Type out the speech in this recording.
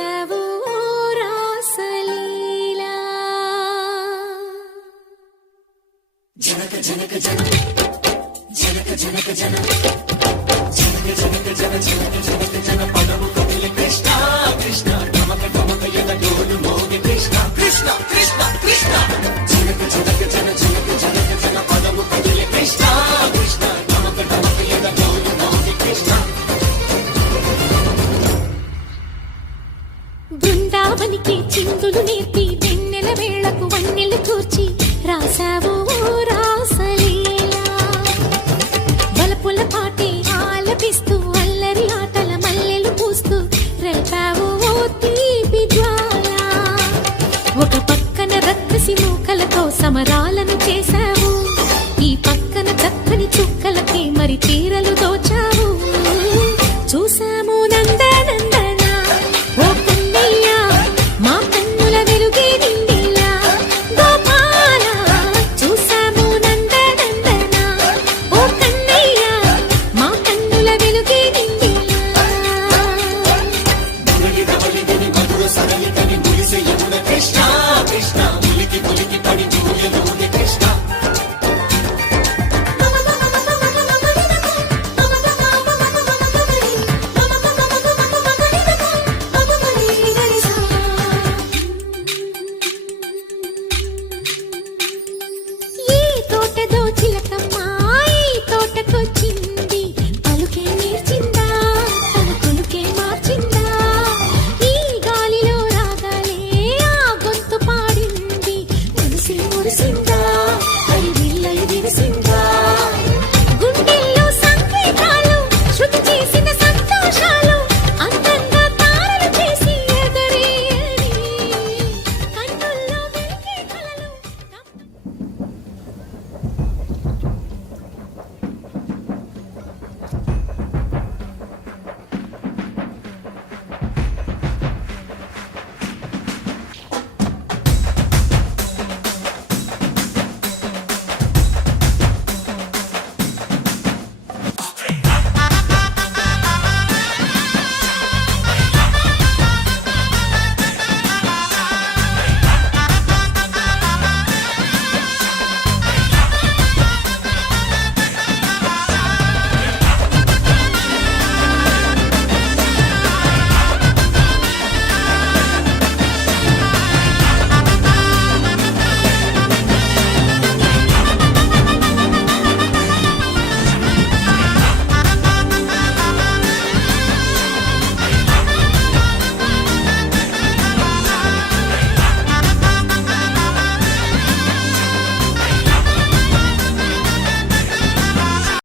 రాసావు రాసలీలా జనక జనక జన జనక జనక జన జనక జనక జన జనక జనక జన పదము కదిలి కృష్ణ కృష్ణ నమక నమక యద డోలు మోగి కృష్ణ కృష్ణ కృష్ణ కృష్ణ జనక జనక జన జనక జనక జన పదము కదిలి కృష్ణ కృష్ణ నమక నమక యద డోలు మోగి కృష్ణ బృందావనికి చిందులు నేర్పి వెన్నెల వేళకు వన్నెలు కూర్చి రాసావు రాసలీలా బలపుల పాటే ఆలపిస్తూ అల్లరి ఆటల మల్లెలు పూస్తూ రేపావు తీపి జ్వాల ఒక పక్కన రక్కసి మూకలతో సమరాలను చేశావు ఈ పక్కన చక్కని చుక్కలకి మరి తీరలు దోచావు చూసాము నందనందన ఓ కన్నయ్య మా కన్నుల వెలుగే నిండిలా గోపాల చూసాము నందనందన ఓ కన్నయ్య మా కన్నుల వెలుగే నిండిలా మధుర సరళికని మురిసే యమున కృష్ణ కృష్ణ ములికి ములికి పడి జూయలోని కృష్ణ మురిసిందా